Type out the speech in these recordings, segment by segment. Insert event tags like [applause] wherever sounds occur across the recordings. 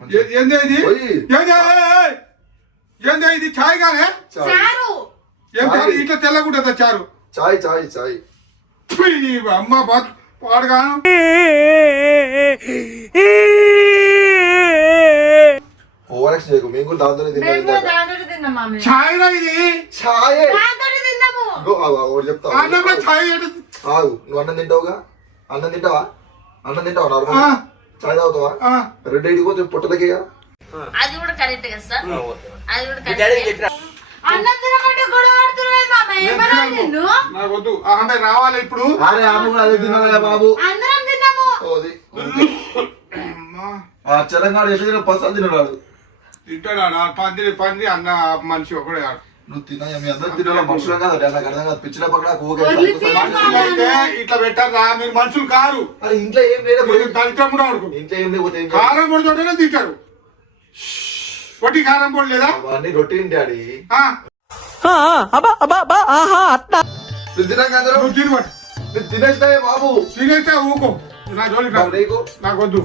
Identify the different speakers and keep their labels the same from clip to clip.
Speaker 1: ఏంది ఇది. ఏంది? ఇది? చాయ్ గానే
Speaker 2: చారు.
Speaker 1: ఏం చారు?
Speaker 3: చాయ్.
Speaker 1: ఇట్లా తెల్లగుంటుందా చారు?
Speaker 3: చాయ్ చాయ్ చాయ్.
Speaker 1: అమ్మ బాత్ పాడగాను.
Speaker 3: ఓవర్ యాక్షన్ చేయకు. మేము కూడా దాంతోనే
Speaker 2: మేము
Speaker 3: తిన్నాం
Speaker 2: కూడా
Speaker 3: ఇందాక.
Speaker 2: దాంతో తిన్నాం మామయ్య.
Speaker 1: చాయ్ రా ఇది?
Speaker 3: చాయ్.
Speaker 2: తిన్నాము.
Speaker 3: ఒకటి చెప్తా
Speaker 1: అన్నంలో చాయ్?
Speaker 3: ఆగు నువ్వు అన్నం తింటావుగా? అన్నం తింటావా? అన్నం తింటావా నార్మల్. చాయ్ తాగుతావా
Speaker 1: ఆ,
Speaker 3: రెడ్ ఐడి పోతే పొట్టలకే
Speaker 4: అది కూడా కరెక్ట్ కదా సార్ అది కూడా కరెక్ట్
Speaker 2: అన్నం తినమంటే గొడవ. నిన్ను?
Speaker 1: నాకు వద్దు. రావాలి ఇప్పుడు.
Speaker 3: అరే ఆమె కూడా అదే బాబు.
Speaker 2: అందరం తిన్నాము.
Speaker 3: ఓది.
Speaker 1: అమ్మా,
Speaker 3: ఆ తెలంగాణ ఎట్లా తిన పసలు తినరాడు
Speaker 1: తింటాడా? నా పంది పంది అన్న మనిషి ఒకడే ఆడు.
Speaker 3: నువ్వు మీ అందరు తినాల మనుషులం కాదు నాకు అర్థం కాదు పిచ్చిన పక్కన
Speaker 1: ఇట్లా పెట్టారా మీరు మనుషులు కారు.
Speaker 3: ఇంట్లో ఏం లేదు
Speaker 1: మీరు దళితం కూడా ఆడుకో
Speaker 3: ఇంట్లో ఏం లేకపోతే ఏం చేయాలి?
Speaker 1: కారం పొడి తోటనే తింటారు. వట్టి కారం పొడి లేదా?
Speaker 3: అవన్నీ రొటీన్ డాడీ.
Speaker 1: ఆ,
Speaker 3: నువ్వు తిన్నాక అందరూ?
Speaker 1: నువ్వు తినబట్టి
Speaker 3: నువ్వు తినేసినాయే బాబు.
Speaker 1: తినేస్తే ఊకో నా
Speaker 3: నాకు
Speaker 1: వద్దు.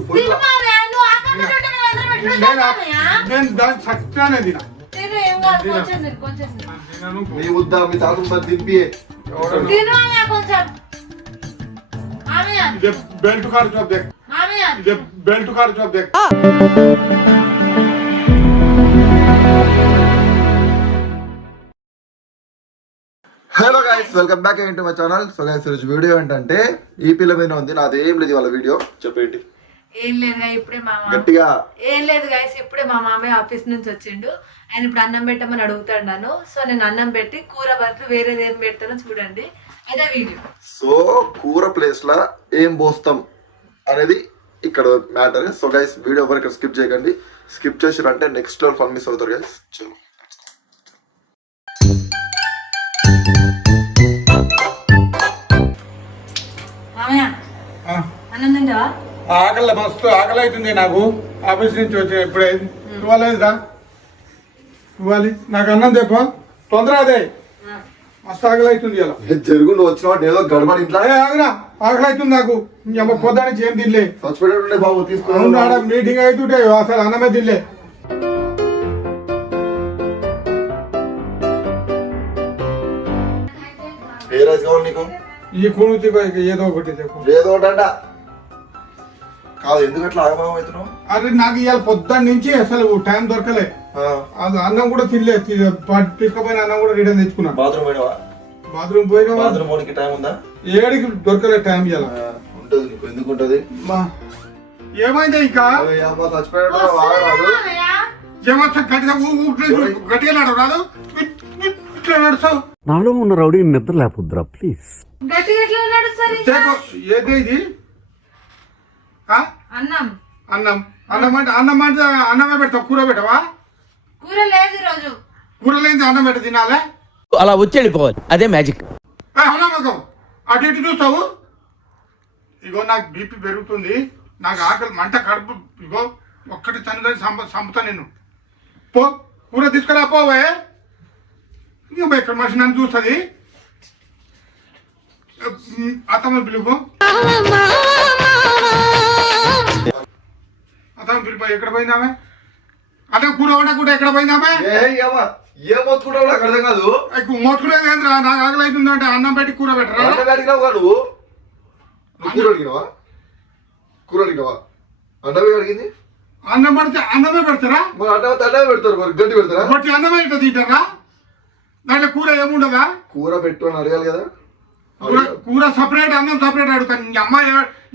Speaker 1: నేను దాన్ని సత్యానే తిన.
Speaker 3: నీ ముద్ద మీ తాత
Speaker 1: ఇదే బెల్ట్ కార్ ఇదే బెల్ట్ కార్ చూపు దేక్
Speaker 3: hello guys welcome back to my channel so guys ఈరోజు వీడియో ఏంటంటే ఈ పిల్ల మీద ఉంది. నాది ఏం లేదు వాళ్ళ వీడియో. చెప్పేంటి?
Speaker 2: ఏం లేదుగా ఇప్పుడే మా
Speaker 3: గట్టిగా
Speaker 2: ఏం లేదు గైస్ ఇప్పుడే మా మామయ్య ఆఫీస్ నుంచి వచ్చిండు. ఆయన ఇప్పుడు అన్నం పెట్టమని అడుగుతాడు నన్ను. సో నేను అన్నం పెట్టి కూర బదులు వేరేది ఏం పెడతానో చూడండి. అదే వీడియో
Speaker 3: సో కూర ప్లేస్ లా ఏం పోస్తాం అనేది ఇక్కడ మ్యాటర్ సో గైస్ వీడియో ఎవరు ఇక్కడ స్కిప్ చేయకండి. స్కిప్ చేసారంటే నెక్స్ట్ లెవెల్ ఫన్ మిస్ అవుతారు గైస్ చలో
Speaker 2: మామయ్య అన్నం తింటావా?
Speaker 1: ఆకలి మస్తు ఆకలి అవుతుంది నాకు. ఆఫీస్ నుంచి వచ్చి ఇప్పుడే. ఇవ్వలేదురా ఇవ్వాలి. నాకు అన్నం తెప్ప. తొందర అదే మస్తు ఆకలి అవుతుంది ఇలా
Speaker 3: జరుగు వచ్చిన వాడు ఏదో గడబడి ఇంట్లో.
Speaker 1: ఆగరా. ఆకలి అవుతుంది నాకు అమ్మ పొద్దున ఏం తినలే.
Speaker 3: చచ్చిపోయేటట్టుండే బాబు తీసుకున్నాడు
Speaker 1: మీటింగ్ అవుతుంటే అసలు అన్నమే తినలే.
Speaker 3: ఏ రైస్ కావాలి నీకు?
Speaker 1: ఈ కూనుతి ఏదో ఒకటి చెప్పు.
Speaker 3: ఏదో ఒకటంట కాదు ఎందుకు అట్లా ఆగభావం అవుతున్నావు?
Speaker 1: అరే నాకు ఇవాళ పొద్దున్న నుంచి అసలు టైం దొరకలే.
Speaker 3: ఆ,
Speaker 1: అది అన్నం కూడా తినలే. తి- ప- తీసుకుపోయిన అన్నం కూడా రిటర్న్ తెచ్చుకున్నా.
Speaker 3: బాత్రూమ్ పోయినావా?
Speaker 1: బాత్రూమ్ పోయినా
Speaker 3: బాత్రూమ్ పోనీకి టైం ఉందా?
Speaker 1: ఏడికి దొరకలే టైం ఇవాళ.
Speaker 3: ఉంటది. నీకు ఎందుకు ఉంటది?
Speaker 1: మా ఏమైంది ఇంకా?
Speaker 5: నాలో ఉన్న రౌడీ నిద్ర లేపుద్రా ప్లీజ్
Speaker 1: ఏది ఇది?
Speaker 2: అన్నం.
Speaker 1: అన్నం. అన్నం అంటే అన్నం అంటే అన్నమే పెడతావు కూర పెట్టవా?
Speaker 2: కూర లేదు ఈరోజు.
Speaker 1: కూర లేని అన్నం పెట్ట తినాలే?
Speaker 6: అలా వచ్చి వెళ్ళిపోవాలి అదే మ్యాజిక్
Speaker 1: మగం అటు ఇటు చూస్తావు. ఇగో నాకు బీపీ పెరుగుతుంది. నాకు ఆకలి మంట కడుపు ఇగో ఒక్కటి చనిదని సంప సంపుతా నేను పో కూర తీసుకురా పోవే ఇంకా ఇక్కడ మనిషి నన్ను చూస్తుంది. అత్తమ్మ పిలుపు అత్తమ్మ పిలుపు ఎక్కడ పోయిందామే? అదే కూర వండకుండా ఎక్కడ పోయిందామే?
Speaker 3: ఏ మొత్తుకుంటావు నాకు అర్థం కాదు.
Speaker 1: మోసుకునేది ఏంద్రా? నాకు ఆకలి అవుతుందంటే అన్నం పెట్టి కూర పెట్టరా?
Speaker 3: అన్నం అడిగినావు నువ్వు? కూర అడిగినావా? కూర అడిగినావా? అన్నమే అడిగింది?
Speaker 1: అన్నం పడితే అన్నమే పెడతారా?
Speaker 3: మరి అన్నం అన్నమే పెడతారు మరి గడ్డి పెడతారా?
Speaker 1: బట్టి అన్నమే ఇట్లా తింటారా? దాంట్లో కూర ఏముండదా?
Speaker 3: కూర పెట్టు అని అడగాలి కదా.
Speaker 1: కూర సపరేట్ అన్నం సపరేట్ అడుగుతాను. అమ్మాయి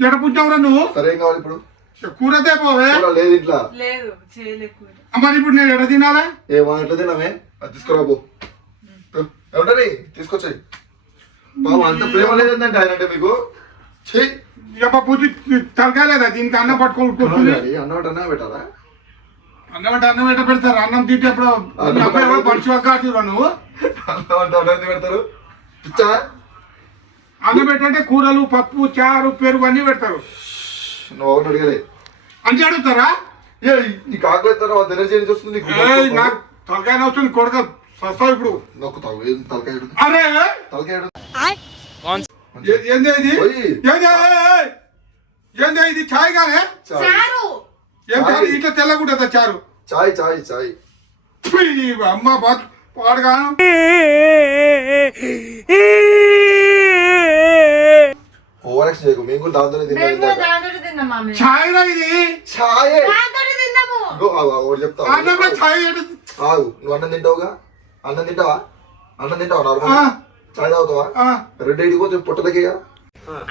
Speaker 1: ఎడపుచ్చావురా నువ్వు?
Speaker 3: సరే కావాలి ఇప్పుడు?
Speaker 1: కూరతే పోవే?
Speaker 3: కూర లేదు ఇంట్లో.
Speaker 2: లేదు చేయలే కూర.
Speaker 1: మరి ఇప్పుడు నేను ఎడ తినాలా?
Speaker 3: ఏ మన ఎట్లా తిన్నామే అది తీసుకురా పో. ఏమంటారు తీసుకొచ్చాయి. బాబు అంత ప్రేమ లేదంటే ఆయన అంటే మీకు? చెయ్యి
Speaker 1: ఇక పూర్తి తలకాయలేదా? దీనికి అన్నం పట్టుకొని
Speaker 3: అన్నం అన్నం పెట్టాలా?
Speaker 1: అన్నం అంటే అన్నం ఎట్ట పెడతారు? అన్నం అబ్బాయి ఎవరో పరిచయం కాదురా నువ్వు?
Speaker 3: అన్నం అంటే అన్నం పెడతారు?
Speaker 1: అన్నం పెట్టంటే కూరలు పప్పు చారు పెరుగు అన్ని పెడతారు.
Speaker 3: నువ్వు అవును అడగలే.
Speaker 1: అంతే అడుగుతారా?
Speaker 3: ఏ నీకు ఆకలి తర్వాత ఎనర్జీ వస్తుంది నీకు
Speaker 1: ఏయ్, నాకు తలకాయ వస్తుంది కొడక సస్తావు ఇప్పుడు.
Speaker 3: నొక్కుతావు ఏం తలకాయ ఎడు-
Speaker 1: అరే!
Speaker 3: తలకాయ.
Speaker 1: ఏ- ఏంది ఇది?
Speaker 3: పోయి.
Speaker 1: ఏంది? ఏయ్, ఏయ్. ఏంది ఇది? చాయ్ గానే
Speaker 3: చాలు.
Speaker 2: చారు!
Speaker 1: ఏం చారు? ఇట్లా తెల్లగుంటుందా చారు?
Speaker 3: చాయ్ చాయ్ చాయ్.
Speaker 1: ఫు, అమ్మ బాత్ పాడగాను.
Speaker 3: ఓవర్ యాక్షన్ చేయకు. మేము కూడా దాంతోనే
Speaker 2: మేము
Speaker 3: తిన్నాం
Speaker 2: మామయ్య
Speaker 1: ఛాయ్ ఇది
Speaker 3: చాయ్
Speaker 2: దాంతోటి తిన్నాము
Speaker 3: ఒకటి చెప్తా
Speaker 1: అన్నంలో ఛాయ్?
Speaker 3: ఆగు నువ్వు అన్నం తింటావుగా అన్నం తింటావా అన్నం తింటావా నార్మల్. చాయ్ తాగుతావా రెడ్ ఐడి పోతే పొట్టలకేగా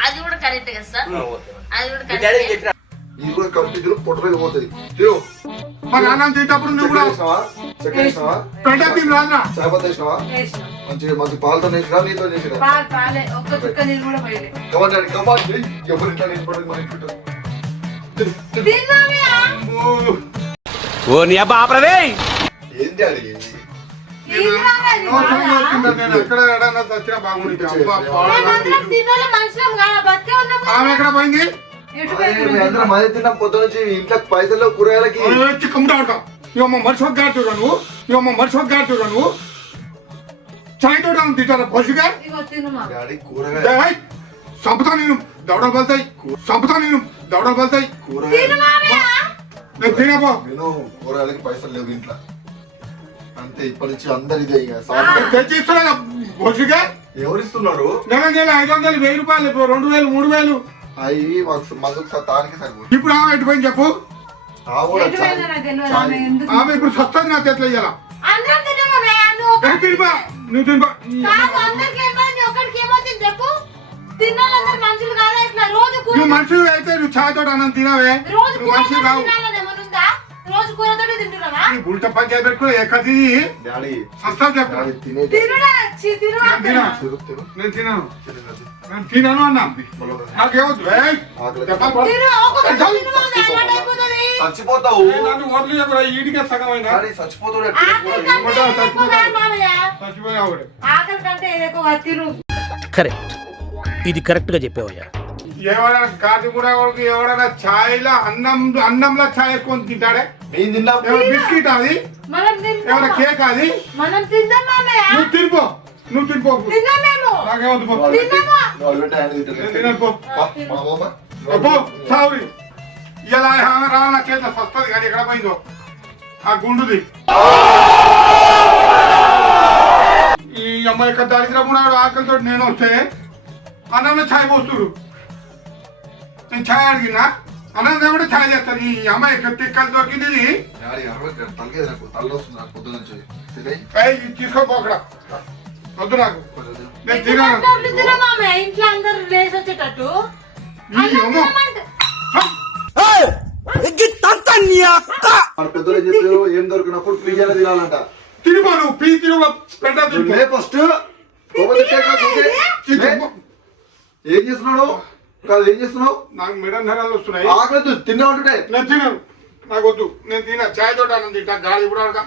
Speaker 4: అది కూడా కరెక్ట్ కదా సార్ అది కూడా కరెక్ట్
Speaker 3: ఇది కూడా కంప్లీట్ తిరుగు పొట్టలకి పోతుంది
Speaker 1: మరి అన్నం తింటప్పుడు నువ్వు కూడా
Speaker 3: చక్కెర వేసినావా
Speaker 1: పెంట
Speaker 3: చాయ్ పత్తి వేసినావా మంచి మంచి పాలతో వేసినా నీతో చేసినా
Speaker 2: పాలు పాలే ఒక్క చుక్క నీళ్ళు కూడా పోయలే
Speaker 3: కమాన్ డాడీ కమాన్ ఎవరి ఇంట్లో నేను పడదు మన ఇంట్లో
Speaker 6: ఓ నీ అబ్బా ఆపరదే.
Speaker 1: ఆమె ఎక్కడ పోయింది?
Speaker 3: మధ్య తిన్నాం పొద్దు నుంచి. ఇంట్లో పైసలు కూరగాయలకి
Speaker 1: చిక్కముంటా ఉంటా. ఇవమ్మ మనిషి గాడుతురా నువ్వు. ఇవమ్మ మనిషి నువ్వు. చాయ్ తోట తింటారా పశుగా
Speaker 3: కూరగాయ
Speaker 1: నేను. దవడలు పలుతాయి సంపుతా నేను. దవడలు పలుతాయి
Speaker 3: కూరగాయలు
Speaker 1: నేను తినపో
Speaker 3: నేను కూరగాయలకి పైసలు లేవు ఇంట్లో. అంతే ఇప్పటి నుంచి అందరు ఇదే ఇక.
Speaker 1: తెచ్చిస్తున్నా పశుగా
Speaker 3: ఎవరిస్తున్నారు
Speaker 1: నెల నెల ఐదు వందలు వెయ్యి రూపాయలు ఇప్పుడు రెండు వేలు మూడు వేలు.
Speaker 3: అవి మాకు మందుకు స- తానికి సరిపోయి
Speaker 1: ఇప్పుడు ఆమె చెప్పు?
Speaker 2: ఎటు. పోయిందో.
Speaker 3: చాయ్.
Speaker 2: ఆమె
Speaker 1: ఇప్పుడు సస్తుంది నా చేతిలో ఇయ్యాల.
Speaker 2: నువ్వు
Speaker 1: తినిపా? నువ్వు తినిపా.
Speaker 2: తిన్నాళ్ళందరూ మనుషులు కాదా ఇట్లా రోజు కూర
Speaker 1: నువ్వు అయితే తోట అన్నం తినవే.
Speaker 2: రోజు కూర
Speaker 1: కావు.
Speaker 2: ఉందా? రోజు కూరతోటి తింటున్నావా?
Speaker 1: నీ పెట్టుకో
Speaker 3: డాడీ
Speaker 1: సస్తా చెప్పు.
Speaker 2: చి
Speaker 1: నేను తినను. నేను తినను. అన్నా.
Speaker 3: చచ్చిపోతావు.
Speaker 1: నన్ను వదిలి చెప్పరా ఈడికే
Speaker 3: చచ్చిపోతాడు
Speaker 2: ఆకలి కంటే ఏది
Speaker 6: కరెక్ట్. ఇది కరెక్ట్గా చెప్పావయ్యా.
Speaker 1: ఎవరైనా కాటి కూడా కొడుకు ఎవరైనా ఛాయ్లో అన్నం అన్నంలో ఛాయ్ వేసుకొని తింటాడే?
Speaker 3: నేను తిన్నాం.
Speaker 1: ఎవరు బిస్కెట్ అది?
Speaker 2: మనం
Speaker 1: ఎవరైనా కేక్ అది?
Speaker 2: మనం తిందాం మామయ్య
Speaker 1: నువ్వు తినిపో నువ్వు తినిపో. నాకేమద్దు పో.
Speaker 2: తిన్నామా?
Speaker 1: పో.
Speaker 3: మా మామ.
Speaker 1: పో ఇలా రా నా చేత వస్తుంది కానీ ఎక్కడ పోయిందో? ఆ గుండుది. ఈ అమ్మాయి యొక్క దరిద్రం ఉన్నాడు ఆకలితో నేను వస్తే అన్నంలో ఛాయ్ పోస్తుడు నేను ఛాయ్ అడిగినా అన్నం కూడా ఛాయ్ చేస్తాను ఈ అమ్మాయి తిక్కలు దొరికింది ఇది.
Speaker 3: డాడీ అరవై తలకేది నాకు తల వస్తుంది నాకు పొద్దు నుంచి. తినేయ్.
Speaker 1: ఏయ్, ఇది తీసుకోపో అక్కడ. వద్దు నాకు. నేను
Speaker 2: ఇంట్లో
Speaker 1: తినాను.
Speaker 2: అందరూ తిన్నాం మామయ్య? ఇంట్లో అందరూ లేచి వచ్చేటట్టు.
Speaker 1: ఈ
Speaker 2: అన్నం
Speaker 1: అమ్మ.
Speaker 2: తినమంటే
Speaker 3: మన పెద్దలు ఏం దొరికినప్పుడు పియ్యాల తినాలంట.
Speaker 1: తినిపో నువ్వు పీ తిను పెట్ట తినిపో
Speaker 3: లే ఫస్ట్ కోపం తెచ్చాక చూసే. లే. ఏం చేస్తున్నాడు? కాదు ఏం చేస్తున్నావు?
Speaker 1: నాకు మెడ నరాలు వస్తున్నాయి.
Speaker 3: ఆకలి తిన్నామంటుంటే
Speaker 1: నేను తినను. నాకు వద్దు. నేను తిన. చాయ్ తోట అన్నం తింటా. గాలి ఇప్పుడు అడగా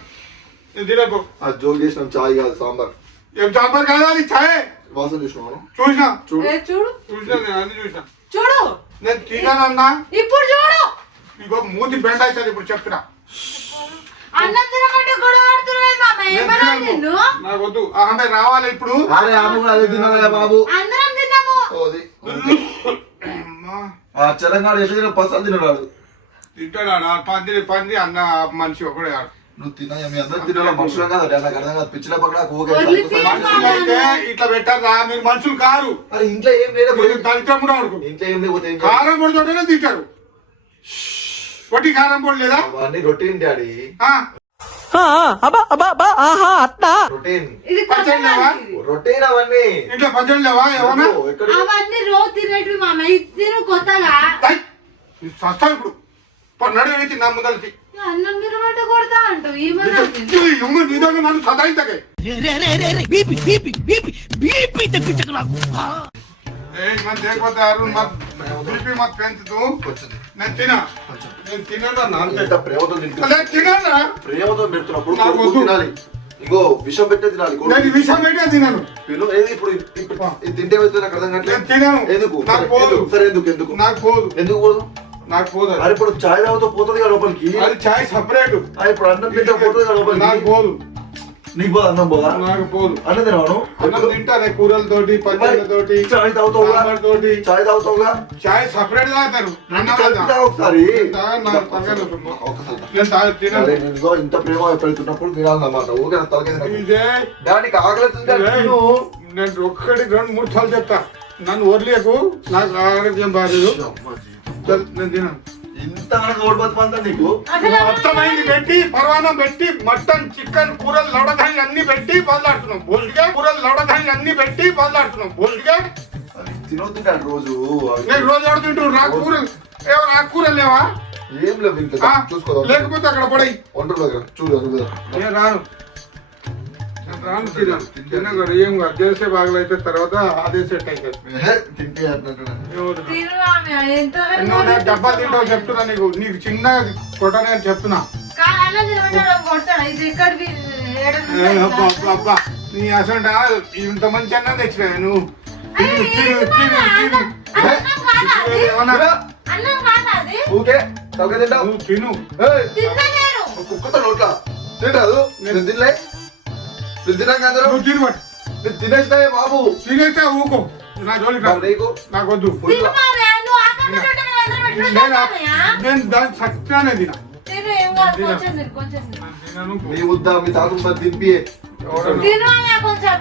Speaker 1: నేను తినకు.
Speaker 3: ఆ జోక్ చేసినాం చాయ్ కాదు సాంబార్.
Speaker 1: ఏం చాంపర్ కాదా అది? చాయ్.
Speaker 3: వాసన చూసినాను
Speaker 1: చూసినా.
Speaker 3: చూడు.
Speaker 2: ఏ, చూడు.
Speaker 1: చూసినా నేను అన్ని చూసినా.
Speaker 2: చూడు.
Speaker 1: నేను తినానన్నా.
Speaker 2: ఇప్పుడు చూడు.
Speaker 1: ఇగో మూతి బెండ్ అవుతుంది ఇప్పుడు చెప్తున్నా.
Speaker 2: అన్నం తినమంటే గొడవ ఆడుతున్నావు
Speaker 1: నాకు వద్దు. ఆమె రావాలి ఇప్పుడు.
Speaker 3: అరే ఆమె కూడా అదే తినాలి బాబు.
Speaker 2: అందరం
Speaker 1: అమ్మా,
Speaker 3: ఆ తెలంగాణ ఎట్లా పసలు తినడాడు
Speaker 1: తింటాడా నా పంది పంది అన్న మనిషి ఒకడే ఆడు
Speaker 3: నువ్వు తిన్నా మీ అందరూ తినాలి మనుషులు కాదు నాకు అర్థం కాదు పిచ్చిల పక్కన
Speaker 1: ఇట్లా పెట్టారా? మీరు మనుషులు కారు.
Speaker 3: అరే ఇంట్లో ఏం
Speaker 1: కూడా ఆడుకో
Speaker 3: ఇంట్లో ఏం లేకపోతే?
Speaker 1: కారం పొడి తోటనే తింటారు. వట్టి కారం పొడి లేదా?
Speaker 3: అవన్నీ రొటీన్ డాడీ.
Speaker 1: ఆ,
Speaker 6: అబ్బా అబ్బా అబ్బా ఆహా అత్తా.
Speaker 3: రొటీన్.
Speaker 2: ఇది
Speaker 1: పచ్చడి లేవా?
Speaker 2: కొత్తగా
Speaker 3: రొటీన్ అవన్నీ.
Speaker 1: ఇంట్లో పచ్చడి లేవా? ఏమన్నా?
Speaker 3: ఓ, ఎక్కడ
Speaker 2: అవన్నీ రోజు తినేటివి మామయ్య ఇది తిను కొత్తగా.
Speaker 1: ఐ, ఇది సస్తా ఇప్పుడు. పో, నడు వేసి నా ముందలకి.
Speaker 2: అన్నం తినమంటే కొడతా అంటావు. ఈ మన
Speaker 1: నిజంగా నన్ను సదాయించకే ఏ మన లేకపోతే అరుణ్ మత్ బీపీ మత్ పెంచుతూ.
Speaker 3: వచ్చింది.
Speaker 1: నేను తినా. నేను అంతే.
Speaker 3: ఎంత ప్రేమతో తింటున్నా ప్రేమతో పెడుతున్నప్పుడు
Speaker 1: నాకు.
Speaker 3: తినాలి. ఇంకో విషం పెట్టే తినాలి.
Speaker 1: నేను ఈ విషయం పెట్టే తినను.
Speaker 3: పిలు ఏది ఇప్పుడు ఇది తింటే వెళ్తే నాకు అర్థం
Speaker 1: నేను
Speaker 3: కావట్లేదు
Speaker 1: తినను.
Speaker 3: ఎందుకు?
Speaker 1: నాకు పోదు.
Speaker 3: ఎందుకు? సరే ఎందుకు? ఎందుకు?
Speaker 1: నాకు పోదు.
Speaker 3: ఎందుకు పోదు?
Speaker 1: నాకు పోదు.
Speaker 3: అరే ఇప్పుడు చాయ్ తాగుతూ పోతుంది కదా లోపలికి.
Speaker 1: అది చాయ్ సపరేట్.
Speaker 3: ఇప్పుడు అన్నం తింటే పోతుంది కదా
Speaker 1: నాకు
Speaker 3: లోపలికి
Speaker 1: పోదు.
Speaker 3: నీకు పోదు అన్నం పోదా?
Speaker 1: నాకు పోదు.
Speaker 3: అన్నం తినవాను
Speaker 1: అన్నం తింటానే కూరలతోటి పచ్చళ్ళతోటి
Speaker 3: చాయ్ తాగుతావుగా?
Speaker 1: తోటి
Speaker 3: చాయ్ తాగుతావుగా?
Speaker 1: చాయ్ సపరేట్ తాగుతారు.
Speaker 3: ఒకసారి ఇంత ప్రేమ పెడుతున్నప్పుడు తినాలన్నమాట. ఊరికే తినకు.
Speaker 1: ఇదే.
Speaker 3: దానికి తిను.
Speaker 1: నేను ఒక్కటి రెండు మూడు సార్లు చెప్తా. నన్ను వదిలేకు. నాకు ఆరోగ్యం బాగాలేదు నేను తినను.
Speaker 3: ఇంత ఓడిపోతుందా నీకు?
Speaker 1: మొత్తమైంది పెట్టి పరవానం పెట్టి మటన్ చికెన్ కూరలు లవడధాన్యం అన్ని పెట్టి బదులాడుతున్నాం బోల్డ్గా కూరలు లవడధాన్యం అన్ని పెట్టి బదులాడుతున్నాం బోల్డ్గా
Speaker 3: అది తినొద్దుంటాడు రోజు.
Speaker 1: నేను రోజు ఆడుతుంటూ నా కూరలు ఏమో నా కూరలు లేవా?
Speaker 3: ఏం లేవు ఇంకా
Speaker 1: ఆ?
Speaker 3: చూసుకో
Speaker 1: లేకపోతే అక్కడ
Speaker 3: ఒంటరి దగ్గర చూడు
Speaker 1: రాను నేను రాను తినను తినగడు ఏం కాదు. దేశే బాగలైతే తర్వాత అదే సెట్ అవుతుంది నేను డబ్బాలు తింటావు చెప్తున్నా నీకు. నీకు చిన్న కొట్టనే అని చెప్తున్నా. అబ్బా నీ అసలు ఇంత మంచి అన్నం తెచ్చినా నువ్వు.
Speaker 3: ఊకే తింటావు.
Speaker 1: నువ్వు తిను.
Speaker 2: నేను
Speaker 3: కుక్కతో నోట్లా. తింటాదు నేను తినలే. నేను తిన్నాక అందరూ
Speaker 1: నువ్వు తిను మరి.
Speaker 3: నేను తినేసినాయే బాబు.
Speaker 1: తినేస్తే ఊకో నా జోలికి రా.
Speaker 3: నీకు
Speaker 1: నాకు? వద్దు
Speaker 2: తిను మామయ్య నువ్వు ఆకలి పెట్టుంటే నేను అందరం పెట్టుకుంటాం
Speaker 1: నేను
Speaker 2: మామయ్య.
Speaker 1: నేను దాన్ని సత్యానే తిన.
Speaker 2: తిను ఏం కాదు కొంచెం తిను కొంచెం తిను.
Speaker 1: తినను
Speaker 3: మీ వద్ద మీ తాత మరి దింపి
Speaker 1: ఎవడన్నా?
Speaker 2: తిను మామయ్య కొంచెం.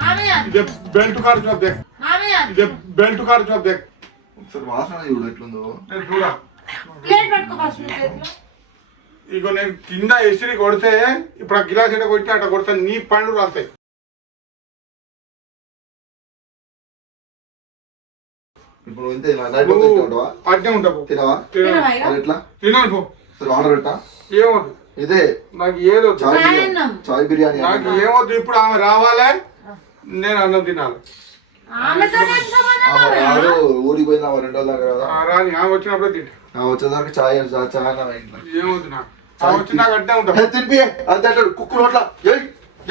Speaker 2: మామయ్య
Speaker 1: ఇదే బెల్ట్ కార్ జాబ్ దేక్
Speaker 2: మామయ్య
Speaker 1: ఇదే బెల్ట్ కార్ జాబ్ దేక్
Speaker 3: ఒకసారి వాసన చూడు ఎట్లుందో.
Speaker 1: నేను చూడా.
Speaker 2: ప్లేట్ పెట్టుకో ఫస్ట్ నీ చేతిలో.
Speaker 1: ఇగో నేను కింద ఎసిరి కొడితే ఇప్పుడు ఆ గిలాస్ ఎట కొట్టి అట్ట కొడితే నీ పండ్లు రాస్తాయి.
Speaker 3: ఇప్పుడు ఇంతే నా నైట్
Speaker 1: నువ్వు
Speaker 3: ఉంటావా
Speaker 1: అడ్డే ఉంటావు
Speaker 3: తినవా
Speaker 2: ఇక?
Speaker 3: ఎట్లా?
Speaker 1: తినను పో.
Speaker 3: సరే ఆర్డర్ పెట్టా?
Speaker 1: ఏమొద్దు.
Speaker 3: ఇదే?
Speaker 1: నాకు ఏదో
Speaker 3: చాయ్
Speaker 2: చాయ్
Speaker 3: బిర్యానీ.
Speaker 1: నాకు ఏమొద్దు ఇప్పుడు ఆమె రావాలి నేను అన్నం తినాలి.
Speaker 3: ఊరికి పోయినా రెండు రోజుల కదా.
Speaker 1: రాని ఆమె వచ్చినప్పుడే తింటా.
Speaker 3: ఆ వచ్చేదానికి చాయ్ చాయ్
Speaker 1: ఏమొద్దు నాకు.
Speaker 3: తినిపి అంతే అంటాడు. కుక్కు నోట్ల ఏయ్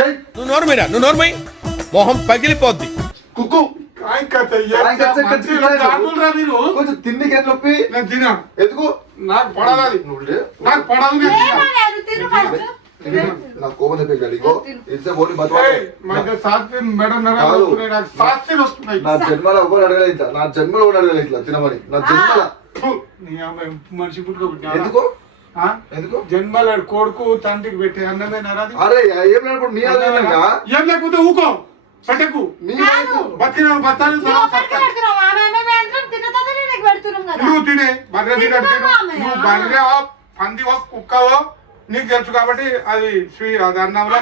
Speaker 3: ఏయ్.
Speaker 6: నువ్వు నోర్మైనా నువ్వు నోర్మై. మొహం పగిలిపోద్ది.
Speaker 3: కుక్కు. కొంచెం నొప్పి.
Speaker 1: నేను తినాను.
Speaker 3: ఎందుకు?
Speaker 1: నాకు పడదు అది.
Speaker 3: నువ్వు లే.
Speaker 1: నాకు
Speaker 2: తిను ఫస్ట్.
Speaker 3: నాకు? కోపం
Speaker 1: వస్తున్నాయి.
Speaker 3: నా జన్మలో ఒకరు అడగలేదు ఇట్లా. నా జన్మలో కూడా అడగలేదు ఇట్లా. తినమని. నా జన్మల.
Speaker 1: మనిషి పుట్టుక
Speaker 3: ఎందుకు? ఎందుకు?
Speaker 1: జన్మల కొడుకు తండ్రికి పెట్టి అన్నమే నరాది
Speaker 3: అరే ఏం లేనప్పుడు మీ అడగలేదా
Speaker 1: ఏం లేకపోతే ఊకో. పెట్టకు.
Speaker 3: మీ
Speaker 1: బతికిన బతాలు
Speaker 2: నువ్వు
Speaker 1: తినే బర్రె? నువ్వు బర్రెవో పందివో కుక్కవో నీకు తెలుసు కాబట్టి అది స్వీ అది అన్నంలో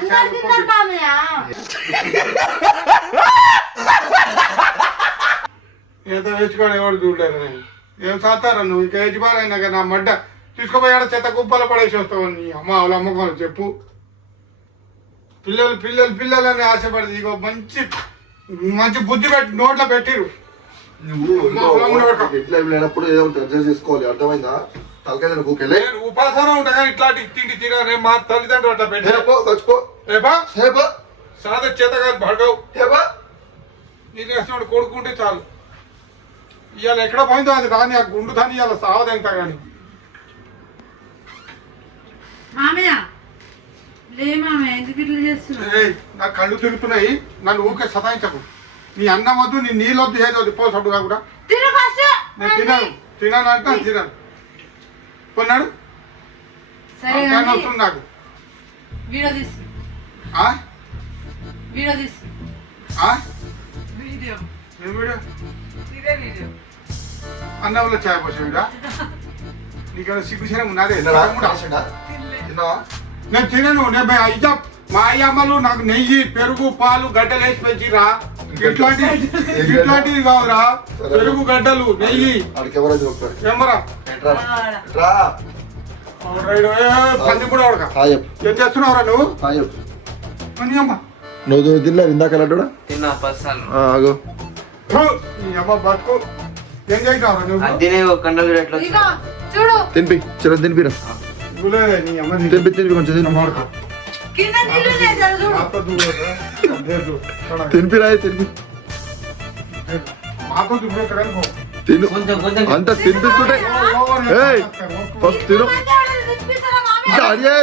Speaker 1: ఎంత వేసుకోవడం ఎవరు చూడలేరు నేను. ఏం సాతారా నువ్వు? ఇంకా యజమానైనా నా మడ్డ. తీసుకుపోయాడ చెత్త కుప్పల పడేసి వస్తావు నీ అమ్మ వాళ్ళ అమ్మకం చెప్పు. పిల్లలు పిల్లలు పిల్లలు అని ఆశపడి ఇగో మంచి మంచి బుద్ధి పెట్టి నోట్లో పెట్టిరు.
Speaker 3: నువ్వు ఇట్లా లేనప్పుడు ఏదో ఒకటి అడ్జస్ట్ చేసుకోవాలి. అర్థమైందా? తలకాయ కూకెళ్ళే.
Speaker 1: ఉపాసన ఉంటా కానీ ఇట్లాంటి తిండి తిననే మా తల్లిదండ్రులు అట్లా పెట్టి
Speaker 3: హేపో చచ్చిపో.
Speaker 1: ఏపా
Speaker 3: హేపో
Speaker 1: సాధ చేత కాదు
Speaker 3: హేపో
Speaker 1: నేను వేసినప్పుడు కొడుకుంటే చాలు. ఇవాళ ఎక్కడ పోయిందో అది రాని ఆ గుండు దాని ఇవాళ సావదంతా కానీ
Speaker 2: మామయ్య లే మామయ్య ఎందుకు ఇట్లా చేస్తున్నావు?
Speaker 1: ఏయ్, నా కళ్ళు తిరుగుతున్నాయి. నన్ను ఊరికే సతాయించకు. నీ అన్నం వద్దు నీ నీళ్ళు వద్దు ఏది వద్దు పో సొడ్డు కాకుండా
Speaker 2: తిను ఫస్ట్
Speaker 1: నేను తినను. తినను అంటే తినను. కొన్నాడు
Speaker 2: సరే
Speaker 1: కానీ
Speaker 2: కానీ
Speaker 1: వస్తుంది నాకు?
Speaker 2: వీడియో తీసు.
Speaker 1: ఆ?
Speaker 2: వీడియో తీసు.
Speaker 1: ఆ?
Speaker 2: వీడియో.
Speaker 1: ఏం వీడియో?
Speaker 2: ఇదే వీడియో.
Speaker 1: అన్నంలో చాయ్ పోసేవిడా [laughs] నీకేమైనా సిగ్గుశరం ఉన్నదే?
Speaker 3: తిన్నరా
Speaker 1: కూడా.
Speaker 3: తిన్నావా
Speaker 1: నేను తినను. నేను ఇద్దా మా అయ్యమ్మలు నాకు నెయ్యి పెరుగు పాలు గడ్డలు వేసి పెంచిరా ఇట్లాంటి ఇట్లాంటివి కావురా. పెరుగు గడ్డలు నెయ్యి. పంది కూడా ఏం చేస్తున్నావురా నువ్వు?
Speaker 3: నువ్వు తినలేదు ఇందాక ఆగు.
Speaker 1: అమ్మ బతుకు. ఏం
Speaker 2: చూడు.
Speaker 3: తినిపి చిన్న తినిపిరా. తినిపి తినిపి కొంచెం. తినిపిరా తినిపి
Speaker 1: మాతో దూరం కానీ పో.
Speaker 3: తిను అంత తినిపిస్తుంటే
Speaker 1: ఓవర్
Speaker 3: ఏయ్, ఫస్ట్ తిను అడిగే